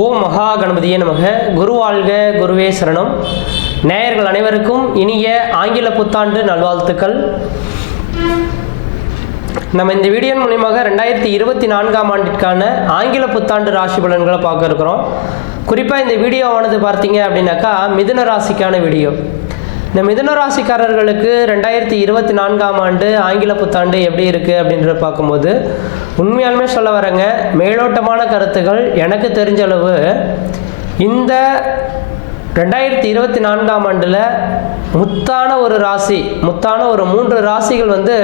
ஓம் மகா கணபதியே நமக. குரு வாழ்க குருவே சரணம். நேயர்கள் அனைவருக்கும் இனிய ஆங்கில புத்தாண்டு நல்வாழ்த்துக்கள். நம்ம இந்த வீடியோ மூலியமாக ரெண்டாயிரத்தி இருபத்தி நான்காம் ஆண்டிற்கான ஆங்கில புத்தாண்டு ராசி பலன்களை பார்க்க இருக்கிறோம். குறிப்பாக இந்த வீடியோவானது பார்த்தீங்க அப்படின்னாக்கா மிதுன ராசிக்கான வீடியோ. இந்த மிதுன ராசிக்காரர்களுக்கு ரெண்டாயிரத்தி இருபத்தி நான்காம் ஆண்டு ஆங்கில புத்தாண்டு எப்படி இருக்குது அப்படின்றத பார்க்கும்போது உண்மையாலுமே சொல்ல வரேங்க மேலோட்டமான கருத்துக்கள் எனக்கு தெரிஞ்ச அளவு இந்த ரெண்டாயிரத்தி இருபத்தி நான்காம் ஆண்டில் முத்தான ஒரு ராசி முத்தான ஒரு மூன்று ராசிகள் வந்து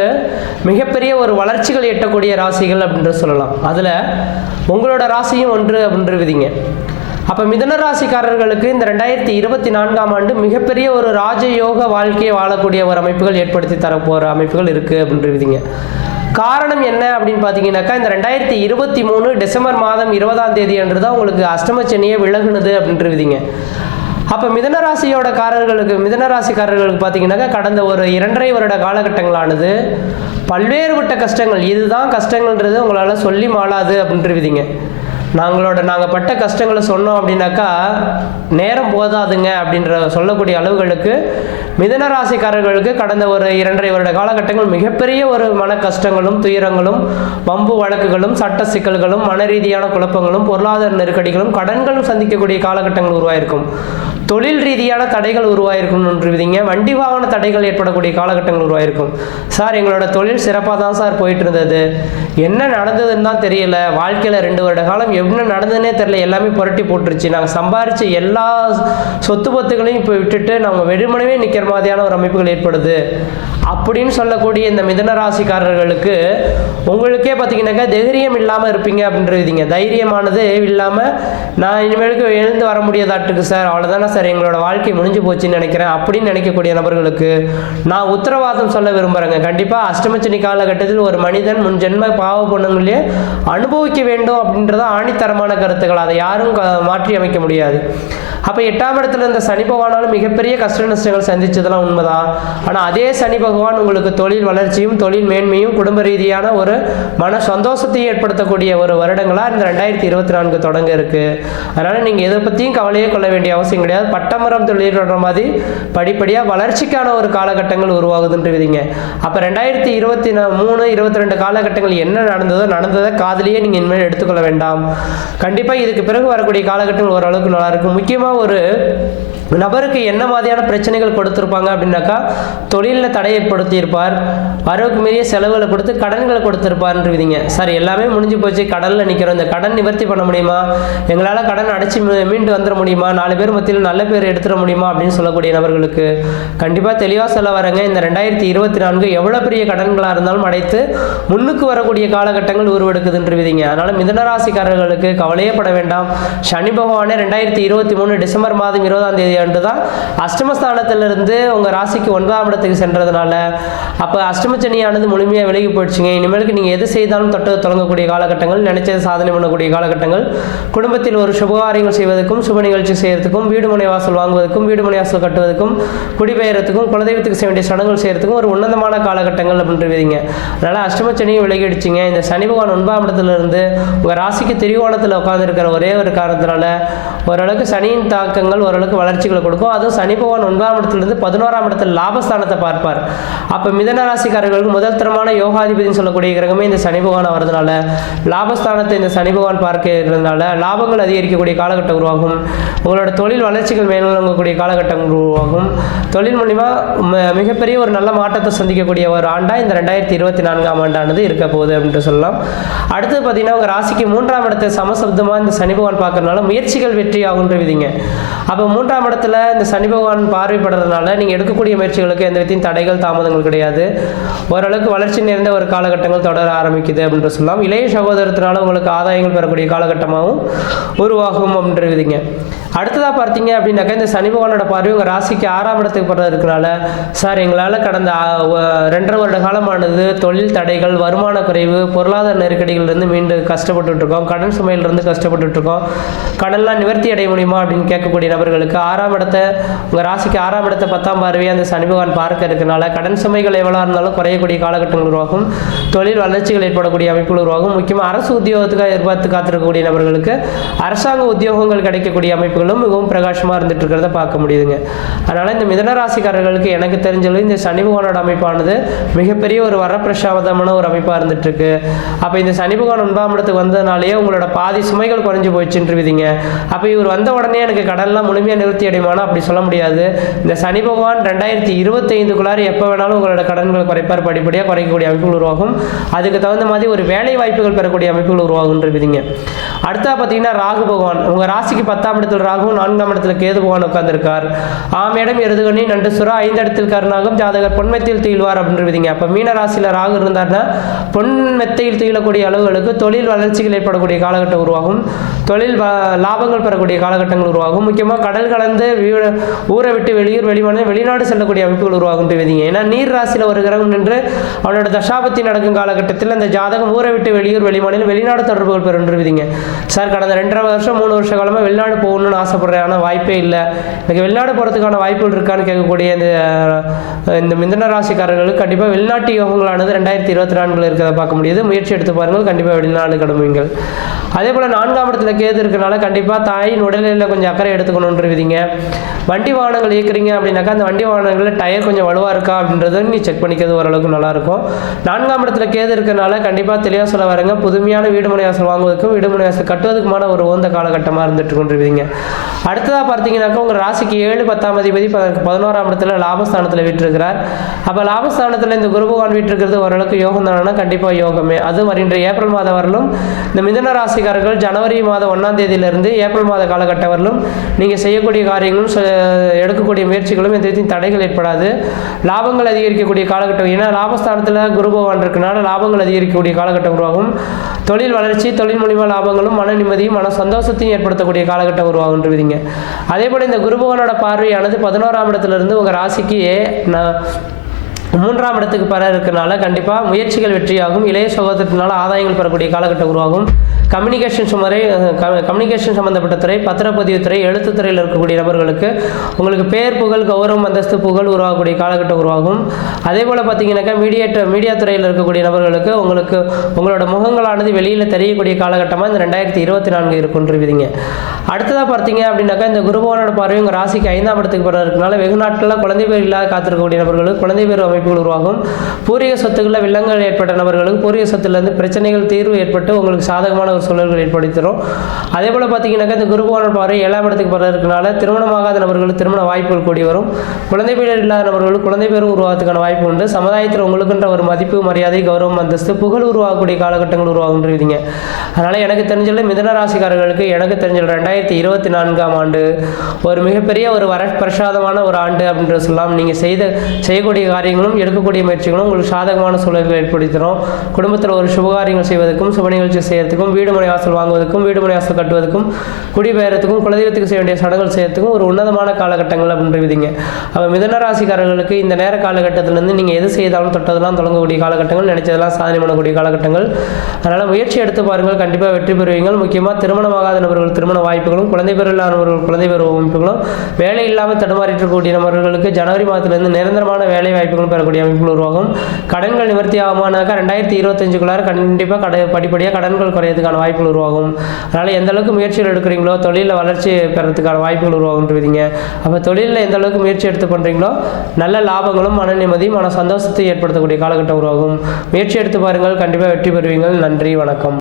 மிகப்பெரிய ஒரு வளர்ச்சிகள் எட்டக்கூடிய ராசிகள் அப்படின்ற சொல்லலாம். அதில் உங்களோட ராசியும் ஒன்று அப்படின்ற விதிங்க அப்போ மிதன ராசிக்காரர்களுக்கு இந்த ரெண்டாயிரத்தி இருபத்தி நான்காம் ஆண்டு மிகப்பெரிய ஒரு ராஜயோக வாழ்க்கையை வாழக்கூடிய ஒரு அமைப்புகள் ஏற்படுத்தி தரப்போகிற அமைப்புகள் இருக்குது அப்படின்ற விதிங்க காரணம் என்ன அப்படின்னு பார்த்தீங்கன்னாக்கா இந்த ரெண்டாயிரத்தி இருபத்தி மூணு டிசம்பர் மாதம் இருபதாம் தேதி அன்று தான் உங்களுக்கு அஷ்டமச்சனியே விலகுனது அப்படின்ற விதிங்க அப்போ மிதனராசியோட காரர்களுக்கு மிதனராசிக்காரர்களுக்கு பார்த்தீங்கன்னாக்கா கடந்த ஒரு இரண்டரை வருட காலகட்டங்களானது பல்வேறுபட்ட கஷ்டங்கள் இதுதான் கஷ்டங்கள்ன்றது உங்களால் சொல்லி மாளாது அப்படின்ற விதிங்க. நாங்களோட நாங்கள் பட்ட கஷ்டங்களை சொன்னோம் அப்படின்னாக்கா நேரம் போதாதுங்க அப்படின்ற சொல்லக்கூடிய அளவுகளுக்கு மிதன ராசிக்காரர்களுக்கு கடந்த ஒரு இரண்டரை வருட காலகட்டங்கள் மிகப்பெரிய ஒரு மன கஷ்டங்களும் துயரங்களும் வம்பு வழக்குகளும் சட்ட சிக்கல்களும் மன ரீதியான குழப்பங்களும் பொருளாதார நெருக்கடிகளும் கடன்களும் சந்திக்கக்கூடிய காலகட்டங்கள் உருவாயிருக்கும். தொழில் ரீதியான தடைகள் உருவாயிருக்கும் விதிங்க வண்டி வாகன தடைகள் ஏற்படக்கூடிய காலகட்டங்கள் உருவாயிருக்கும். சார் எங்களோட தொழில் சிறப்பாக தான் சார் போயிட்டு இருந்தது. என்ன நடந்ததுன்னு தான் தெரியல. வாழ்க்கையில் ரெண்டு வருட காலம் என்ன நடந்ததுன்னே தெரியல. எல்லாமே புரட்டி போட்டுருச்சு. நாங்கள் சம்பாரிச்ச எல்லா சொத்து பத்துகளையும் இப்போ விட்டுட்டு நாங்கள் வெறுமனவே நிற்கிற மாதிரியான ஒரு அமைப்புகள் ஏற்படுது. அப்படின்னு சொல்லக்கூடிய இந்த மிதன ராசிக்காரர்களுக்கு உங்களுக்கே பார்த்தீங்கன்னாக்கா தைரியம் இல்லாமல் இருப்பீங்க அப்படின்றதுங்க தைரியமானது இல்லாமல் நான் இனிமேலுக்கு எழுந்து வர முடியாதாட்டுக்கு சார். அவ்வளோதானே சார். எங்களோட வாழ்க்கை முடிஞ்சு போச்சுன்னு நினைக்கிறேன். அப்படின்னு நினைக்கக்கூடிய நபர்களுக்கு நான் உத்தரவாதம் சொல்ல விரும்புகிறேங்க கண்டிப்பாக அஷ்டமச்சனி காலகட்டத்தில் ஒரு மனிதன் முன் ஜென்ம பாவ பொண்ணுங்களே அனுபவிக்க வேண்டும் அப்படின்றத ஆணித்தரமான கருத்துக்கள். அதை யாரும் மாற்றி அமைக்க முடியாது. அப்போ எட்டாம் இடத்துல இந்த சனி பகவானாலும் மிகப்பெரிய கஷ்ட நஷ்டங்கள் சந்திச்சதெல்லாம் உண்மைதான். ஆனால் அதே சனி பகவான் உங்களுக்கு தொழில் வளர்ச்சியும் தொழில் மேன்மையும் குடும்ப ரீதியான ஒரு மன சந்தோஷத்தையும் ஏற்படுத்தக்கூடிய ஒரு வருடங்களாக இந்த ரெண்டாயிரத்தி இருபத்தி நான்கு தொடங்க இருக்கு. அதனால் நீங்கள் எதை பற்றியும் கவலையே கொள்ள வேண்டிய அவசியம் கிடையாது. பட்டமரம் தொழில்ன்ற மாதிரி படிப்படியாக வளர்ச்சிக்கான ஒரு காலகட்டங்கள் உருவாகுதுன்றவிதிங்க அப்போ ரெண்டாயிரத்தி இருபத்தி மூணு இருபத்தி ரெண்டு காலகட்டங்கள் என்ன நடந்ததோ நடந்ததை காதலியே நீங்கள் இனிமேல் எடுத்துக்கொள்ள வேண்டாம். கண்டிப்பாக இதுக்கு பிறகு வரக்கூடிய காலகட்டங்கள் ஓரளவுக்கு நல்லா இருக்கும் முக்கியமாக ஒரு நபருக்கு என்ன மாதிரியான பிரச்சனைகள் கொடுத்துருப்பாங்க அப்படின்னாக்கா தொழிலில் தடை ஏற்படுத்தியிருப்பார் வரவுக்கு மீறிய செலவுகளை கொடுத்து கடன்களை கொடுத்துருப்பார்ன்ற விதிங்க. சார் எல்லாமே முடிஞ்சு போச்சு கடனில் நிற்கிறோம் இந்த கடன் நிவர்த்தி பண்ண முடியுமா? எங்களால் கடன் அடைச்சி மீ- மீண்டு வந்துட முடியுமா? நாலு பேர் மத்தியில் நல்ல பேர் எடுத்துட முடியுமா? அப்படின்னு சொல்லக்கூடிய நபர்களுக்கு கண்டிப்பாக தெளிவாக சொல்ல வரேங்க. இந்த ரெண்டாயிரத்தி இருபத்தி நான்கு எவ்வளோ பெரிய கடன்களாக இருந்தாலும் அடைத்து முன்னுக்கு வரக்கூடிய காலகட்டங்கள் உருவெடுக்குதுன்ற விதிங்க. அதனால் மிதனராசிக்காரர்களுக்கு கவலையே பட வேண்டாம். சனி பகவானே ரெண்டாயிரத்தி இருபத்தி மூணு டிசம்பர் மாதம் இருபதாம் தேதி ஆண்டு தான் அஷ்டமஸ்தானத்திலிருந்து உங்கள் ராசிக்கு ஒன்பதாம் இடத்துக்கு சென்றதுனால அப்போ அஷ்டமச்சனியானது முழுமையாக விலகி போயிடுச்சுங்க. இனிமேலுக்கு நீங்கள் எது செய்தாலும் தொட்டு தொடங்கக்கூடிய காலகட்டங்கள் நினைச்சது சாதனை பண்ணக்கூடிய காலகட்டங்கள். குடும்பத்தில் ஒரு சுபகாரியங்கள் செய்வதற்கும் சுப நிகழ்ச்சி செய்யறதுக்கும் வீடு முனை வாசல் வாங்குவதற்கும் வீடு முனை வாசல் கட்டுவதற்கும் குடிபெயர்றதுக்கும் குலதெய்வத்துக்கு செய்ய வேண்டிய சடங்குகள் செய்யறதுக்கும் ஒரு உன்னதமான காலகட்டங்கள் அப்படின்றீங்க அதனால் அஷ்டமச்சனியும் விலகிடுச்சிங்க. இந்த சனி பகவான் ஒன்பதாம் இடத்துலேருந்து உங்கள் ராசிக்கு திரிகோணத்தில் உட்காந்துருக்கிற ஒரே ஒரு காரணத்தினால ஓரளவுக்கு சனியின் தாக்கங்கள் ஓரளவுக்கு வளர்ச்சி வளர்ச்சிகளை கொடுக்கும். அதுவும் சனி பகவான் ஒன்பதாம் இடத்துலேருந்து பதினோராம் இடத்துல லாபஸ்தானத்தை பார்ப்பார். அப்போ மிதன ராசிக்காரர்களுக்கு முதல் தரமான யோகாதிபதினு சொல்லக்கூடிய கிரகமே இந்த சனி பகவான் வரதுனால லாபஸ்தானத்தை இந்த சனி பகவான் பார்க்கிறதுனால லாபங்கள் அதிகரிக்கக்கூடிய காலகட்டம் உருவாகும். உங்களோட தொழில் வளர்ச்சிகள் மேலோங்கக்கூடிய காலகட்டம் உருவாகும். தொழில் மூலிமா மிகப்பெரிய ஒரு நல்ல மாற்றத்தை சந்திக்கக்கூடிய ஒரு ஆண்டாக இந்த ரெண்டாயிரத்தி இருபத்தி நான்காம் ஆண்டானது இருக்க போகுது அப்படின்ட்டு சொல்லலாம். அடுத்து பார்த்தீங்கன்னா உங்கள் ராசிக்கு மூன்றாம் இடத்தை சமசப்தமாக இந்த சனி பகவான் பார்க்கறதுனால முயற்சிகள் வெற்றி ஆகுன்ற விதிங்க. அப்போ மூன்றாம் இடத்துல இந்த சனி பகவான் பார்வைப்படுறதுனால நீங்கள் எடுக்கக்கூடிய முயற்சிகளுக்கு எந்த விதத்தையும் தடைகள் தாமதங்கள் கிடையாது. ஓரளவுக்கு வளர்ச்சி நிறைந்த ஒரு காலகட்டங்கள் தொடர ஆரம்பிக்குது அப்படின்ற சொல்லலாம். இளைய சகோதரத்தினால உங்களுக்கு ஆதாயங்கள் பெறக்கூடிய காலகட்டமாகவும் உருவாகும் அப்படின்ற விதிங்க அடுத்ததாக பார்த்தீங்க அப்படின்னாக்கா இந்த சனி பகவானோட பார்வை உங்கள் ராசிக்கு ஆறாம் இடத்துக்கு படுறது சார் எங்களால் கடந்த ரெண்டரை வருட காலமானது தொழில் தடைகள் வருமான குறைவு பொருளாதார நெருக்கடிகள்லேருந்து மீண்டு கஷ்டப்பட்டுட்ருக்கோம். கடன் சுமையிலிருந்து கஷ்டப்பட்டுட்டு இருக்கோம் கடன்லாம் நிவர்த்தி அடைய முடியுமா அப்படின்னு கேட்கக்கூடிய நபர்களுக்கு ஆறாம் ஆறாம் இடத்தை உங்கள் ராசிக்கு ஆறாம் இடத்தை பத்தாம் பார்வையை அந்த சனி பகவான் பார்க்க இருக்கனால கடன் சுமைகள் எவ்வளோ இருந்தாலும் குறையக்கூடிய காலகட்டங்கள் உருவாகும். தொழில் வளர்ச்சிகள் ஏற்படக்கூடிய அமைப்புகள் உருவாகும். முக்கியமாக அரசு உத்தியோகத்துக்காக எதிர்பார்த்து காத்திருக்கக்கூடிய நபர்களுக்கு அரசாங்க உத்தியோகங்கள் கிடைக்கக்கூடிய அமைப்புகளும் மிகவும் பிரகாசமாக இருந்துட்டு இருக்கிறத பார்க்க முடியுதுங்க. அதனால் இந்த மிதன ராசிக்காரர்களுக்கு எனக்கு தெரிஞ்சளவு இந்த சனி பகவானோட அமைப்பானது மிகப்பெரிய ஒரு வரப்பிரசாதமான ஒரு அமைப்பாக இருந்துட்டு இருக்கு அப்போ இந்த சனி பகவான் ஒன்பதாம் இடத்துக்கு வந்ததுனாலேயே உங்களோட பாதி சுமைகள் குறைஞ்சு போயிடுச்சுன்றீங்க அப்போ இவர் வந்த உடனே எனக்கு கடன்லாம் முழுமையாக நிறுத்தி முடியுமானா அப்படி சொல்ல முடியாது. இந்த சனி பகவான் ரெண்டாயிரத்தி இருபத்தைந்துக்குள்ளார எப்போ வேணாலும் உங்களோட கடன்களை குறைப்பார். படிப்படியாக குறைக்கக்கூடிய அமைப்புகள் உருவாகும். அதுக்கு தகுந்த மாதிரி ஒரு வேலை வாய்ப்புகள் பெறக்கூடிய அமைப்புகள் உருவாகுன்றீங்க அடுத்தா பார்த்தீங்கன்னா ராகு பகவான். உங்கள் ராசிக்கு பத்தாம் இடத்தில் ராகுவும் நான்காம் இடத்துல கேது பகவான் உட்கார்ந்துருக்கார். ஆம் இடம் எருதுகணி நண்டுசுறா ஐந்து இடத்தில் கருணாகும் ஜாதகர் பொன்மெத்தில் தீழ்வார் அப்படின்றீங்க அப்போ மீன ராசியில் ராகு இருந்தார்னா பொன் மெத்தையில் தீழக்கூடிய அளவுகளுக்கு தொழில் வளர்ச்சிகள் ஏற்படக்கூடிய காலகட்டம் உருவாகும். தொழில் லாபங்கள் பெறக்கூடிய காலகட்டங்கள் உருவாகும். முக்கியமாக கடல் கலந்து வந்து ஊரை விட்டு வெளியூர் வெளிமாநிலம் வெளிநாடு செல்லக்கூடிய அமைப்புகள் உருவாகும் விதிங்க ஏன்னா நீர் ராசியில் ஒரு கிரகம் நின்று அவனோட தசாபத்தி நடக்கும் காலகட்டத்தில் அந்த ஜாதகம் ஊரை விட்டு வெளியூர் வெளிமாநில வெளிநாடு தொடர்புகள் பெறுன்றவிதிங்க சார் கடந்த ரெண்டரை வருஷம் மூணு வருஷ காலமாக வெளிநாடு போகணும்னு ஆசைப்படுறேன். ஆனால் வாய்ப்பே இல்லை. எனக்கு வெளிநாடு போகிறதுக்கான வாய்ப்புகள் இருக்கான்னு கேட்கக்கூடிய இந்த இந்த மிதன ராசிக்காரர்களுக்கு கண்டிப்பாக வெளிநாட்டு யோகங்களானது ரெண்டாயிரத்தி இருபத்தி நான்கில் இருக்கிறத பார்க்க முடியுது. முயற்சி எடுத்து பாருங்கள். கண்டிப்பாக வெளிநாடு கிளம்புவீங்கள். அதே போல் நான்காம் இடத்துல கேது இருக்கனால கண்டிப்பாக தாயின் உடல்நிலையில் கொஞ்சம் அக்கறை எடுத்துக்கணுன்றவிதிங்க வண்டி வாகனங்கள் இயக்குறீங்க அப்படின்னாக்கா அந்த வண்டி வாகனங்களில் டயர் கொஞ்சம் வலுவாக இருக்கா அப்படின்றத நீ செக் பண்ணிக்கிறது ஓரளவுக்கு நல்லாயிருக்கும். நான்காம் இடத்துல கேது இருக்கிறனால கண்டிப்பாக தெளிவாக சொல்ல வரங்க. புதுமையான வீடுமனை வாசல் வாங்குவதற்கும் வீடுமனை வாசல் கட்டுவதற்குமான ஒரு உகந்த காலகட்டமாக இருந்துட்டு கொண்டிருப்பீங்க அடுத்ததாக பார்த்தீங்கன்னாக்கா உங்கள் ராசிக்கு ஏழு பத்தாம் அதிபதி பதினோராம் இடத்துல லாபஸ்தானத்தில் விட்டுருக்கிறார். அப்போ லாபஸ்தானத்தில் இந்த குரு பகவான் ஓரளவுக்கு யோகம் தானே கண்டிப்பாக யோகமே. அதுவும் வருகின்ற ஏப்ரல் மாதம் வரலும் இந்த மிதன ராசிக்காரர்கள் ஜனவரி மாதம் ஒன்றாம் தேதியிலிருந்து ஏப்ரல் மாத காலகட்டம் வரலும் நீங்கள் செய்யக்கூடிய காரியங்களும் எடுக்கக்கூடிய முயற்சிகளும் எந்த விதத்தையும் தடைகள் ஏற்படாது. லாபங்கள் அதிகரிக்கக்கூடிய காலகட்டம் ஏன்னா லாபஸ்தானத்தில் குரு பகவான் இருக்கனால லாபங்கள் அதிகரிக்கக்கூடிய காலகட்டம் உருவாகும். தொழில் வளர்ச்சி தொழில் மூலிமா லாபங்களும் மன நிம்மதியும் மன சந்தோஷத்தையும் ஏற்படுத்தக்கூடிய காலகட்டம் உருவாகுன்றவிதிங்க. அதே போல் இந்த குரு பகவானோட பார்வையானது பதினோராம் இடத்துலேருந்து உங்கள் ராசிக்கு நான் மூன்றாம் இடத்துக்கு பெற இருக்கனால கண்டிப்பாக முயற்சிகள் வெற்றியாகும். இளைய சகோதரத்தினால ஆதாயங்கள் பெறக்கூடிய காலகட்டம் உருவாகும். கம்யூனிகேஷன் சுமரை கம்யூனிகேஷன் சம்மந்தப்பட்ட துறை பத்திரப்பதிவு துறை எழுத்துத் துறையில் இருக்கக்கூடிய நபர்களுக்கு உங்களுக்கு பேர் புகழ் கௌரவம் அந்தஸ்து புகழ் உருவாகக்கூடிய காலகட்டம் உருவாகும். அதே போல் பார்த்தீங்கன்னாக்கா மீடியேட்டர் மீடியா துறையில் இருக்கக்கூடிய நபர்களுக்கு உங்களுக்கு உங்களோட முகங்களானது வெளியில் தெரியக்கூடிய காலகட்டமாக இந்த ரெண்டாயிரத்தி இருபத்தி நான்கு இருக்குன்றவிதிங்க. அடுத்ததாக பார்த்தீங்க அப்படின்னாக்கா இந்த குருபவனோட பார்வை உங்கள் ராசிக்கு ஐந்தாம் இடத்துக்கு பிறகு இருக்கனால வெகு நாட்களில் குழந்தை பேர் இல்லாத காத்திருக்கக்கூடிய நபர்களுக்கு குழந்தை பேர் அமைப்புகள் உருவாகும். பூர்வீக சொத்துக்களில் வில்லங்கள் ஏற்பட்ட நபர்களுக்கு பூர்வீக சொத்துலேருந்து பிரச்சனைகள் தீர்வு ஏற்பட்டு உங்களுக்கு சாதகமான ஒரு சூழல்கள் ஏற்படுத்தி தரும் அதே போல் பார்த்தீங்கன்னாக்கா இந்த குருபவனோட பார்வை ஏழாம் இடத்துக்கு பிறகு திருமணமாகாத நபர்களுக்கு திருமண வாய்ப்புகள் கூடி வரும். குழந்தை பேர் இல்லாத நபர்களுக்கு குழந்தை பேர் உருவாகிறதுக்கான வாய்ப்பு உண்டு. சமுதாயத்தில் உங்களுக்குன்ற ஒரு மதிப்பு மரியாதை கௌரவம் அந்தஸ்து புகழ் உருவாகக்கூடிய காலகட்டங்கள் உருவாகுன்றீங்க அதனால் எனக்கு தெரிஞ்சுள்ள மிதன ராசிக்காரர்களுக்கு எனக்கு தெரிஞ்சல ரெண்டாயிரத்தி இருபத்தி நான்காம் ஆண்டு ஒரு மிகப்பெரிய ஒரு வர பிரசாதமான ஒரு ஆண்டு அப்படின்ற சொல்லலாம் நீங்கள் செய்த செய்யக்கூடிய காரியங்களும் எடுக்கக்கூடிய முயற்சிகளும் உங்களுக்கு சாதகமான சூழல்கள் ஏற்படுத்தி தரும் குடும்பத்தில் ஒரு சுபகாரியங்கள் செய்வதற்கும் சுப நிகழ்ச்சி செய்யறதுக்கும் வீடு மனை வாசல் வாங்குவதற்கும் வீடு மனை வாசல் கட்டுவதற்கும் குடிபெயரத்துக்கும் குலதெய்வத்துக்கு செய்ய வேண்டிய சடங்குகள் செய்யறதுக்கும் ஒரு உன்னதமான காலகட்டங்கள் அப்படின்றவிதிங்க அப்போ மிதனராசிக்காரர்களுக்கு இந்த நேர காலகட்டத்திலேருந்து நீங்கள் எது செய்தாலும் தொட்டதெல்லாம் தொடங்கக்கூடிய காலகட்டங்கள் நினைச்சதெல்லாம் சாதனை பண்ணக்கூடிய காலகட்டங்கள். அதனால் முயற்சி எடுத்து பாருங்கள். கண்டிப்பாக வெற்றி பெறுவீங்கள். முக்கியமாக திருமணமாகாத நபர்கள் திருமண வாய்ப்புகளும் குழந்தை பேர் இல்லாதவர்கள் குழந்தை பேர் அமைப்புகளும் வேலை இல்லாமல் தடுமாறிட்டு இருக்கக்கூடிய நபர்களுக்கு ஜனவரி மாதத்திலிருந்து நிரந்தரமான வேலை வாய்ப்புகளும் பெறக்கூடிய அமைப்புகள் உருவாகும். கடன்கள் நிவர்த்தி ஆகுமானாக்கா ரெண்டாயிரத்தி இருபத்தஞ்சுக்குள்ளார கண்டிப்பாக கடை படிப்படியாக கடன்கள் குறையிறதுக்கான வாய்ப்புகள் உருவாகும். அதனால் எந்த அளவுக்கு முயற்சிகள் எடுக்கிறீங்களோ தொழிலில் வளர்ச்சி பெறதுக்கான வாய்ப்புகள் உருவாகுன்றீங்க அப்போ தொழிலில் எந்த அளவுக்கு முயற்சி எடுத்து பண்ணுறீங்களோ நல்ல லாபங்களும் மன நிம்மதியும் மன சந்தோஷத்தை ஏற்படுத்தக்கூடிய காலகட்டம் உருவாகும். முயற்சி எடுத்து பாருங்கள் கண்டிப்பாக வெற்றி பெறுவீங்கள். நன்றி வணக்கம்.